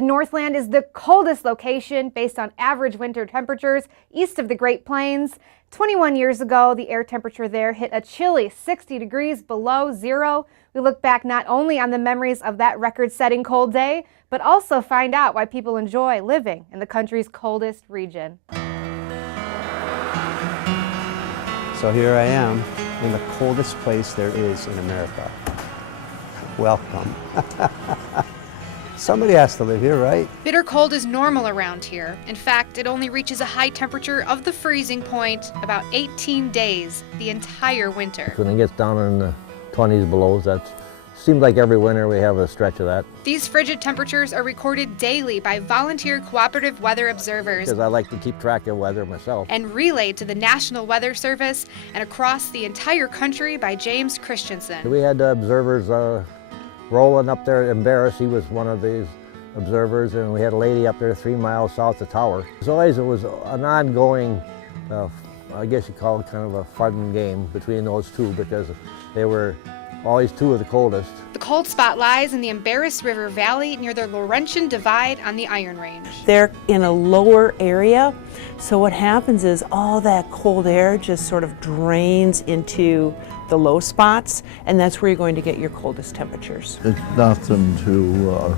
The Northland is the coldest location based on average winter temperatures east of the Great Plains. 21 years ago, the air temperature there hit a chilly 60 degrees below zero. We look back not only on the memories of that record-setting cold day, but also find out why people enjoy living in the country's coldest region. So here I am in the coldest place there is in America. Welcome. Somebody has to live here, right? Bitter cold is normal around here. In fact, it only reaches a high temperature of the freezing point about 18 days the entire winter. When it gets down in the 20s below, that seems like every winter we have a stretch of that. These frigid temperatures are recorded daily by volunteer cooperative weather observers. Because I like to keep track of weather myself. And relayed to the National Weather Service and across the entire country by James Christensen. We had observers rolling up there, embarrassed. He was one of these observers, and we had a lady up there 3 miles south of the tower. As always, it was an ongoing, I guess you call it kind of a fun game between those two, because they were always two of the coldest. The cold spot lies in the Embarrass River Valley near the Laurentian Divide on the Iron Range. They're in a lower area, so what happens is all that cold air just sort of drains into the low spots, and that's where you're going to get your coldest temperatures. It's nothing to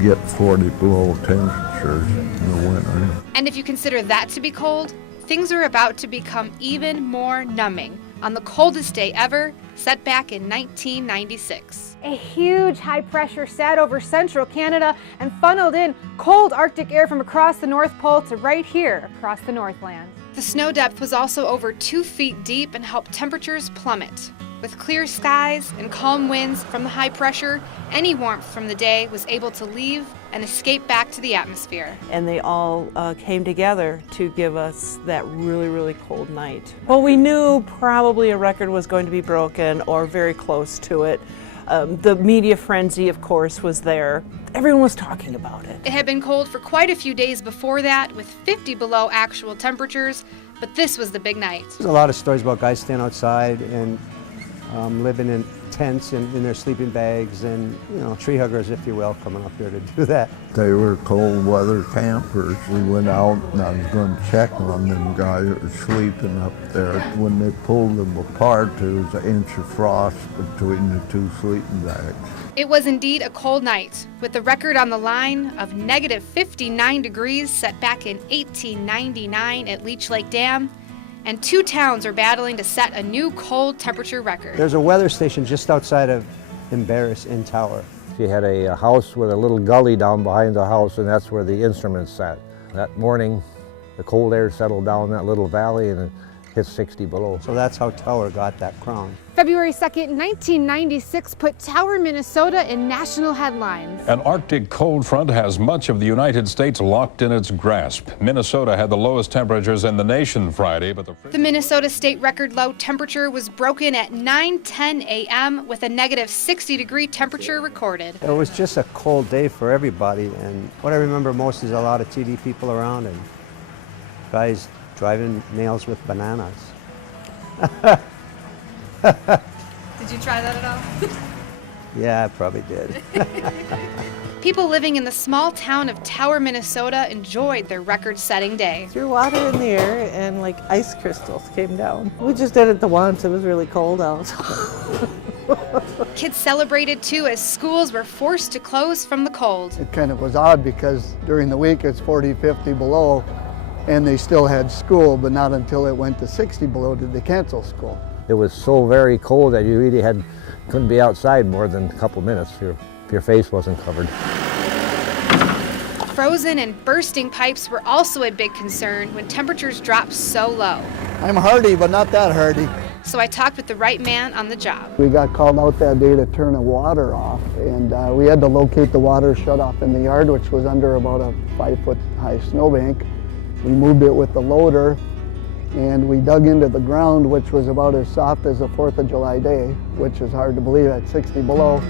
get 40 below temperatures in the winter. And if you consider that to be cold, things are about to become even more numbing on the coldest day ever, set back in 1996. A huge high pressure sat over central Canada and funneled in cold Arctic air from across the North Pole to right here across the Northland. The snow depth was also over 2 feet deep and helped temperatures plummet. With clear skies and calm winds from the high pressure, any warmth from the day was able to leave and escape back to the atmosphere. And they all came together to give us that really, really cold night. Well, we knew probably a record was going to be broken or very close to it. The media frenzy, of course, was there. Everyone was talking about it. It had been cold for quite a few days before that, with 50 below actual temperatures, but this was the big night. There's a lot of stories about guys staying outside and living in tents and in their sleeping bags, and tree huggers, if you will, coming up here to do that. They were cold weather campers. We went out and I was going to check on them guys that were sleeping up there. When they pulled them apart, there was an inch of frost between the two sleeping bags. It was indeed a cold night, with the record on the line of negative 59 degrees set back in 1899 at Leech Lake Dam. And 2 towns are battling to set a new cold temperature record. There's a weather station just outside of Embarrass in Tower. She had a house with a little gully down behind the house, and that's where the instruments sat. That morning, the cold air settled down that little valley and it hit 60 below. So that's how Tower got that crown. February 2nd, 1996 put Tower, Minnesota in national headlines. An Arctic cold front has much of the United States locked in its grasp. Minnesota had the lowest temperatures in the nation Friday, but the Minnesota state record low temperature was broken at 9:10 a.m. with a negative 60-degree temperature recorded. It was just a cold day for everybody, and what I remember most is a lot of TV people around and guys driving nails with bananas. Did you try that at all? Yeah, I probably did. People living in the small town of Tower, Minnesota enjoyed their record-setting day. Threw water in the air and like ice crystals came down. We just did it the once. It was really cold out. Kids celebrated too as schools were forced to close from the cold. It kind of was odd because during the week it's 40, 50 below and they still had school, but not until it went to 60 below did they cancel school. It was so very cold that you really couldn't be outside more than a couple minutes if your face wasn't covered. Frozen and bursting pipes were also a big concern when temperatures dropped so low. I'm hardy, but not that hardy. So I talked with the right man on the job. We got called out that day to turn the water off, and we had to locate the water shut off in the yard, which was under about a 5-foot high snowbank. We moved it with the loader, and we dug into the ground, which was about as soft as a 4th of July day, which is hard to believe at 60 below.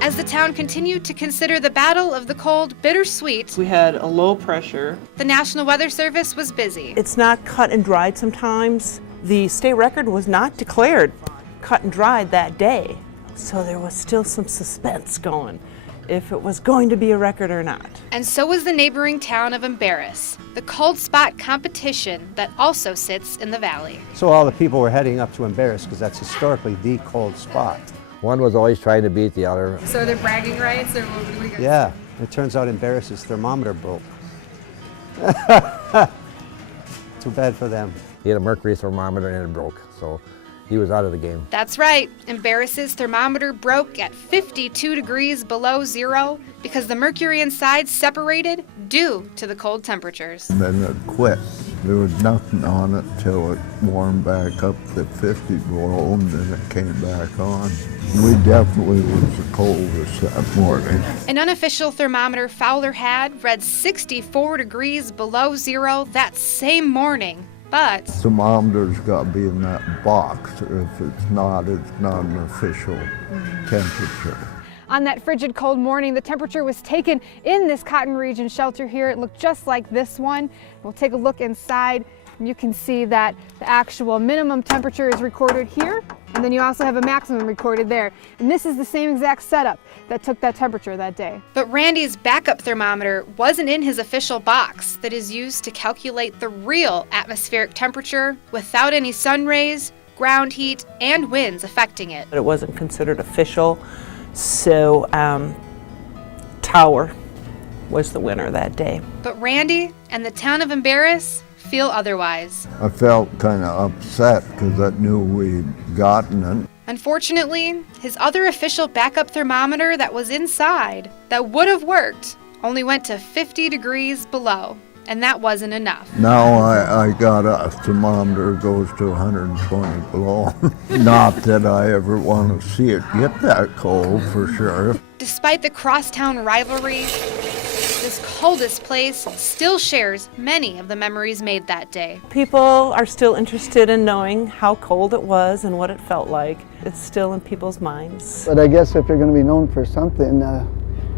As the town continued to consider the battle of the cold bittersweet, We had a low pressure. the National Weather Service was busy. It's not cut and dried sometimes. The state record was not declared cut and dried that day, so there was still some suspense going. if it was going to be a record or not. And so was the neighboring town of Embarrass, the cold spot competition that also sits in the valley. So all the people were heading up to Embarrass because that's historically the cold spot. One was always trying to beat the other. So they're bragging rights, or what do we got? Yeah, it turns out Embarrass's thermometer broke. Too bad for them. He had a mercury thermometer and it broke, so he was out of the game. That's right. Embarrass's thermometer broke at 52 degrees below zero because the mercury inside separated due to the cold temperatures. And then it quit. There was nothing on it till it warmed back up to 50 below, and then it came back on. We definitely was the coldest that morning. An unofficial thermometer Fowler had read 64 degrees below zero that same morning, but Thermometer's got to be in that box. If it's not an official temperature. on that frigid cold morning, the temperature was taken in this Cotton Region shelter here. It looked just like this one. We'll take a look inside, and you can see that the actual minimum temperature is recorded here, and then you also have a maximum recorded there. And this is the same exact setup that took that temperature that day. But Randy's backup thermometer wasn't in his official box that is used to calculate the real atmospheric temperature without any sun rays, ground heat, and winds affecting it. It wasn't considered official, so Tower was the winner that day. But Randy and the town of Embarrass feel otherwise. I felt kind of upset because I knew we'd gotten it. Unfortunately, his other official backup thermometer that was inside, that would have worked, only went to 50 degrees below, and that wasn't enough. Now I got a thermometer that goes to 120 below. Not that I ever want to see it get that cold for sure. Despite the crosstown rivalry, this coldest place still shares many of the memories made that day. People are still interested in knowing how cold it was and what it felt like. It's still in people's minds. But I guess if you're going to be known for something,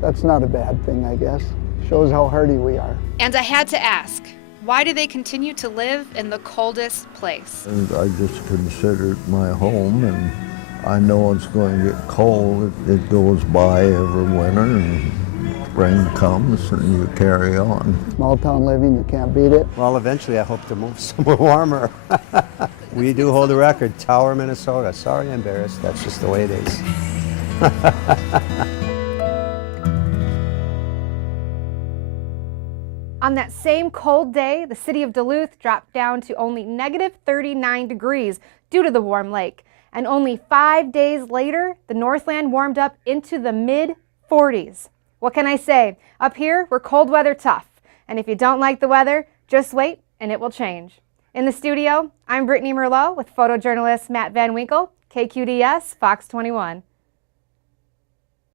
that's not a bad thing, I guess. Shows how hardy we are. And I had to ask, why do they continue to live in the coldest place? And I just consider it my home, and I know it's going to get cold. It goes by every winter, and spring comes, and you carry on. Small town living, you can't beat it. Well, eventually I hope to move somewhere warmer. We do hold the record, Tower, Minnesota. Sorry, Embarrassed, that's just the way it is. On that same cold day, the city of Duluth dropped down to only negative 39 degrees due to the warm lake. And only 5 days later, the Northland warmed up into the mid-40s. What can I say? Up here, we're cold weather tough. And if you don't like the weather, just wait and it will change. In the studio, I'm Brittany Merlot with photojournalist Matt Van Winkle, KQDS, Fox 21.